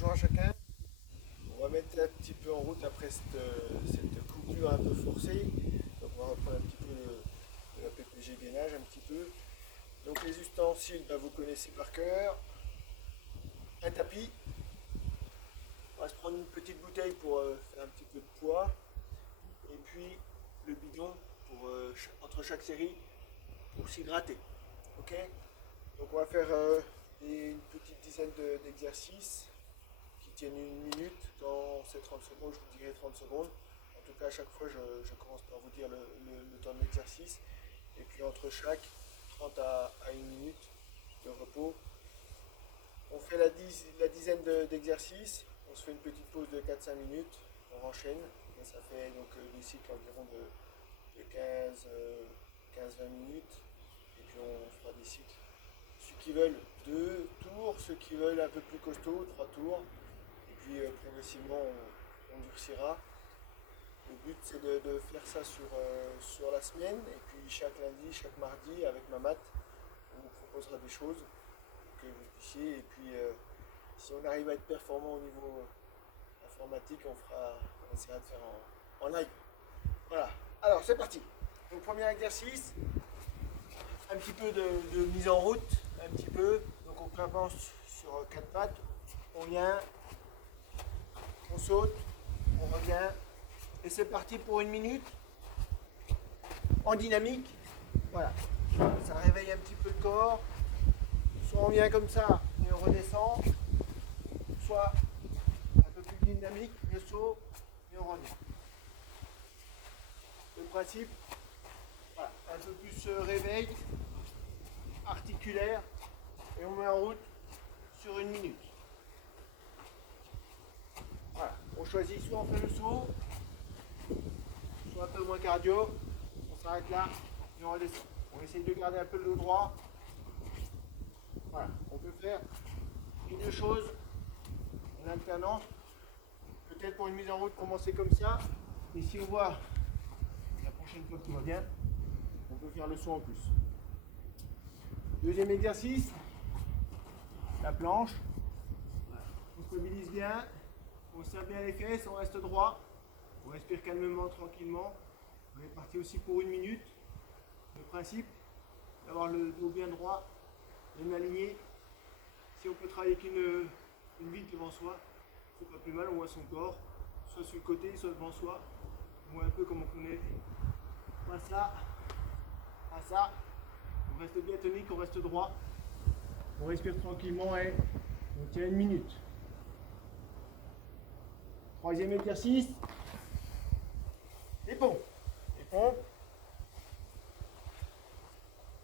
Bonjour à chacun. On va mettre un petit peu en route après cette coupure un peu forcée. Donc on va reprendre un petit peu de la PPG gainage un petit peu. Donc les ustensiles, vous connaissez par cœur. Un tapis. On va se prendre une petite bouteille pour faire un petit peu de poids. Et puis le bidon pour, entre chaque série pour s'hydrater. Ok. Donc on va faire une petite dizaine d'exercices qui tiennent une minute. Dans ces 30 secondes, je vous dirai 30 secondes. En tout cas, à chaque fois, je commence par vous dire le temps de l'exercice. Et puis entre chaque, 30 à 1 minute de repos. On fait la dizaine d'exercices. On se fait une petite pause de 4-5 minutes. On enchaîne. Et ça fait donc des cycles environ de 15-20 minutes. Et puis on fera des cycles. Ceux qui veulent 2 tours, ceux qui veulent un peu plus costaud, 3 tours. Et puis progressivement on durcira. Le but c'est de faire ça sur la semaine. Et puis chaque lundi, chaque mardi avec ma mat, on vous proposera des choses que vous puissiez. Et puis si on arrive à être performant au niveau informatique, on essaiera de faire en live. Voilà. Alors c'est parti. Donc premier exercice, un petit peu de mise en route, un petit peu. Donc on avance sur 4 pattes, on vient, on saute, on revient, et c'est parti pour 1 minute, en dynamique. Voilà, ça réveille un petit peu le corps, soit on vient comme ça et on redescend, soit un peu plus dynamique, le saut et on revient. Le principe, voilà, un peu plus réveil, articulaire, et on met en route sur 1 minute. Voilà, on choisit soit on fait le saut, soit un peu moins cardio, on s'arrête là et on redescend. On essaye de garder un peu le dos droit. Voilà, on peut faire les deux choses en alternance. Peut-être pour une mise en route commencer comme ça, et si on voit la prochaine fois que tout va bien, on peut faire le saut en plus. Deuxième exercice, la planche. On se mobilise bien, on serre bien les fesses, on reste droit, on respire calmement, tranquillement. On est parti aussi pour 1 minute. Le principe, d'avoir le dos bien droit, bien aligné. Si on peut travailler avec une vitre devant soi, c'est pas plus mal, on voit son corps, soit sur le côté, soit devant soi. On voit un peu comment on est. Pas ça, pas ça. On reste bien tonique, on reste droit. On respire tranquillement et on tient 1 minute. Troisième exercice, les pompes. Les pompes,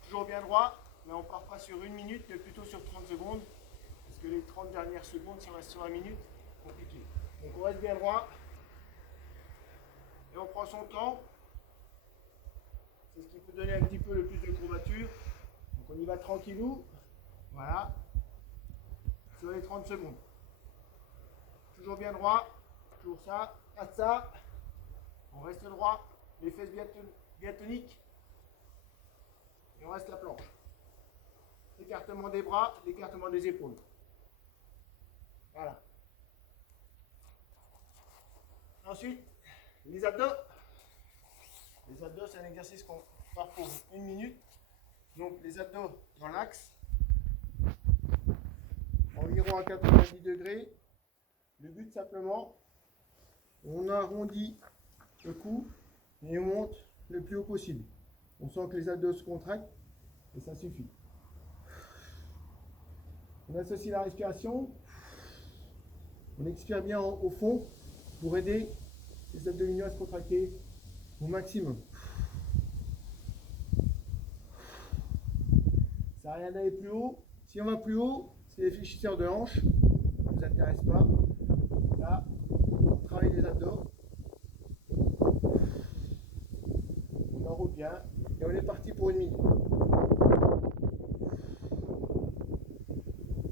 toujours bien droit, mais on ne part pas sur 1 minute, mais plutôt sur 30 secondes. Parce que les 30 dernières secondes, si on reste sur 1 minute, compliqué. Donc on reste bien droit. Et on prend son temps. C'est ce qui peut donner un petit peu le plus de courbature. Donc on y va tranquillou. Voilà. Sur les 30 secondes. Toujours bien droit. Toujours ça. Pas ça. On reste droit. Les fesses bien toniques. Et on reste la planche. L'écartement des bras, l'écartement des épaules. Voilà. Ensuite, les abdos. Les abdos, c'est un exercice qu'on part pour 1 minute. Donc les abdos dans l'axe, environ à 90 degrés. Le but simplement, on arrondit le cou et on monte le plus haut possible. On sent que les abdos se contractent et ça suffit. On associe la respiration. On expire bien au fond pour aider les abdominaux à se contracter au maximum. Ça n'a rien d'aller plus haut. Si on va plus haut, c'est les fléchisseurs de hanches. Ça ne nous intéresse pas. Là, on travaille les abdos. On enroule bien. Et on est parti pour 1 minute.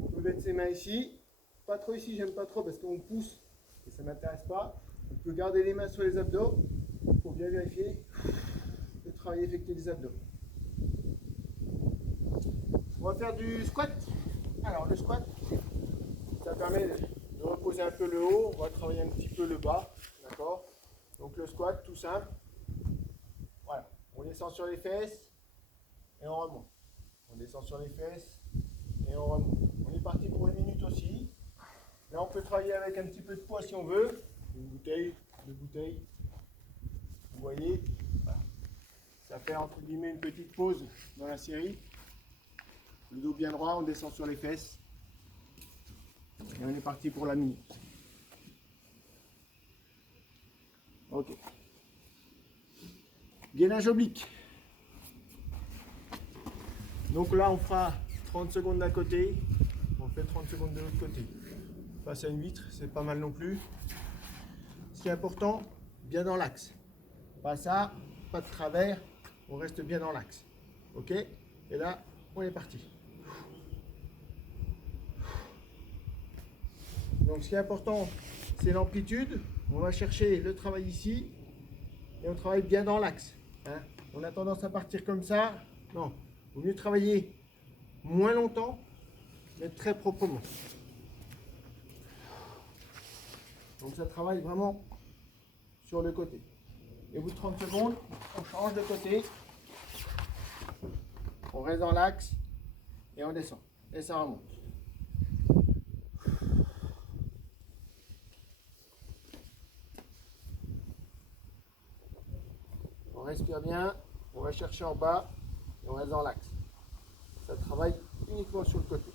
On peut mettre ses mains ici. Pas trop ici, j'aime pas trop parce qu'on pousse et ça ne m'intéresse pas. On peut garder les mains sur les abdos pour bien vérifier le travail effectué des abdos. On va faire du squat. Alors le squat, ça permet de un peu le haut, on va travailler un petit peu le bas, d'accord? Donc le squat, tout simple. Voilà, on descend sur les fesses et on remonte. On descend sur les fesses et on remonte. On est parti pour 1 minute aussi. Là, on peut travailler avec un petit peu de poids si on veut. Une bouteille, 2 bouteilles. Vous voyez, voilà. Ça fait entre guillemets une petite pause dans la série. Le dos bien droit, on descend sur les fesses. Et on est parti pour la minute. Ok. Gainage oblique. Donc là, on fera 30 secondes d'un côté. On fait 30 secondes de l'autre côté. Face à une vitre, c'est pas mal non plus. Ce qui est important, bien dans l'axe. Pas ça, pas de travers. On reste bien dans l'axe. Ok? Et là, on est parti. Donc ce qui est important, c'est l'amplitude. On va chercher le travail ici et on travaille bien dans l'axe. Hein. On a tendance à partir comme ça. Non, il vaut mieux travailler moins longtemps, mais très proprement. Donc ça travaille vraiment sur le côté. Et au bout de 30 secondes, on change de côté. On reste dans l'axe et on descend. Et ça remonte. On respire bien, on va chercher en bas et on reste dans l'axe. Ça travaille uniquement sur le côté.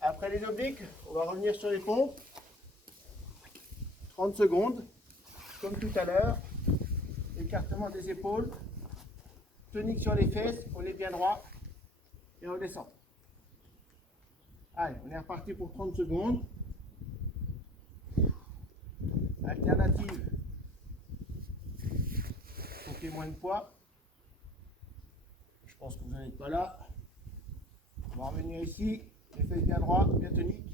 Après les obliques, on va revenir sur les pompes. 30 secondes, comme tout à l'heure. Écartement des épaules. Tonique sur les fesses, on est bien droit. Et on descend. Allez, on est reparti pour 30 secondes. Alternative. Pour qu'il y ait moins de poids. Je pense que vous n'en êtes pas là. On va revenir ici. Les fesses bien droit, bien tonique.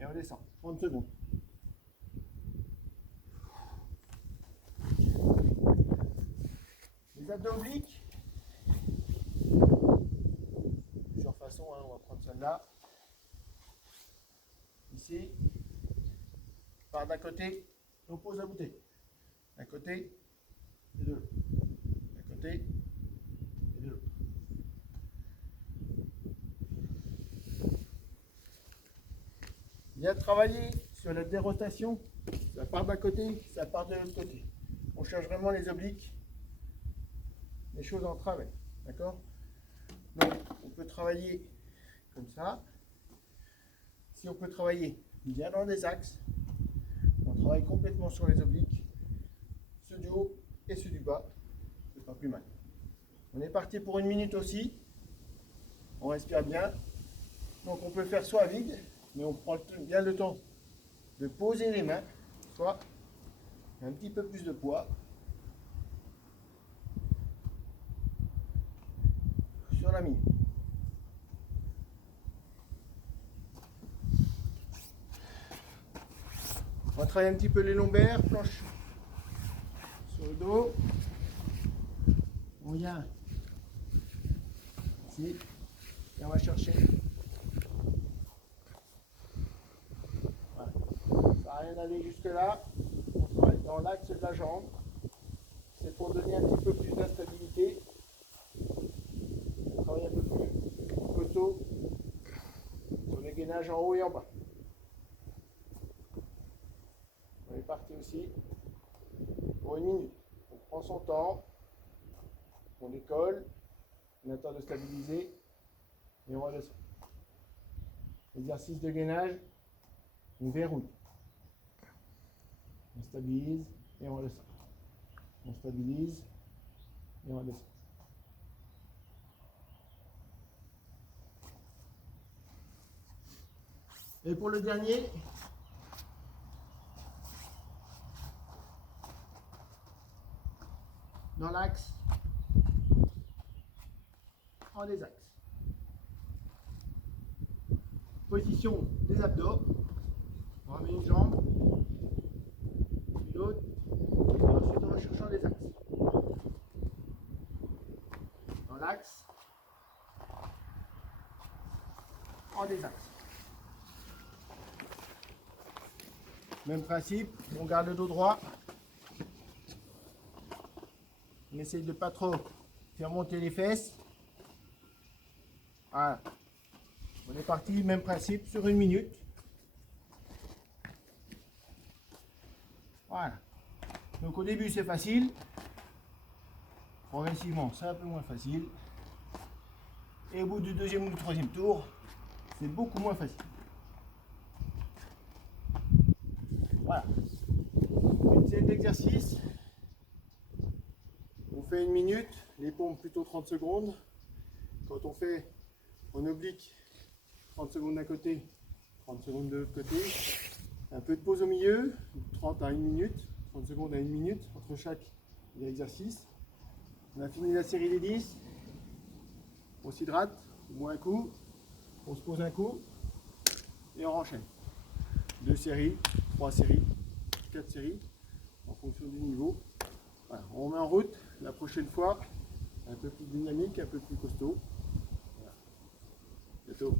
Et on descend. 30 secondes. Les abdos obliques. Plusieurs façons, hein, on va prendre celle-là. Ici. Par d'un côté, on pose la bouteille. D'un côté et de l'autre. D'un côté et de l'autre. Bien travailler sur la dérotation. Ça part d'un côté, ça part de l'autre côté. On cherche vraiment les obliques, les choses en travers. D'accord? Donc, on peut travailler comme ça. Si on peut travailler bien dans des axes, on travaille complètement sur les obliques, ceux du haut et ceux du bas, c'est pas plus mal. On est parti pour 1 minute aussi, on respire bien, donc on peut faire soit vide, mais on prend bien le temps de poser les mains, soit un petit peu plus de poids sur la minute. On va travailler un petit peu les lombaires, planche sur le dos. On vient ici et on va chercher. Voilà. Ça n'a rien d'aller jusque là. On travaille dans l'axe de la jambe. C'est pour donner un petit peu plus d'instabilité. On travaille un peu plus costaud sur les gainages en haut et en bas. On est parti aussi pour 1 minute. On prend son temps, on décolle, on attend de stabiliser et on redescend. Exercice de gainage, on verrouille. On stabilise et on redescend. On stabilise et on redescend. Et pour le dernier, dans l'axe, en des axes. Position des abdos. On remet une jambe, puis l'autre, et ensuite on va chercher les axes. Dans l'axe, en des axes. Même principe, on garde le dos droit. On essaye de ne pas trop faire monter les fesses. Voilà. On est parti, même principe, sur 1 minute. Voilà. Donc au début c'est facile. Progressivement c'est un peu moins facile. Et au bout du deuxième ou du troisième tour, c'est beaucoup moins facile. Voilà. Une série d'exercices. On fait 1 minute, les pompes plutôt 30 secondes. Quand on fait en oblique, 30 secondes d'un côté, 30 secondes de l'autre côté. Un peu de pause au milieu, 30 à 1 minute, 30 secondes à 1 minute entre chaque exercice. On a fini la série des 10. On s'hydrate, on boit un coup, on se pose un coup et on enchaîne. 2 séries, 3 séries, 4 séries en fonction du niveau. Voilà, on met en route la prochaine fois, un peu plus dynamique, un peu plus costaud. Voilà. Bientôt.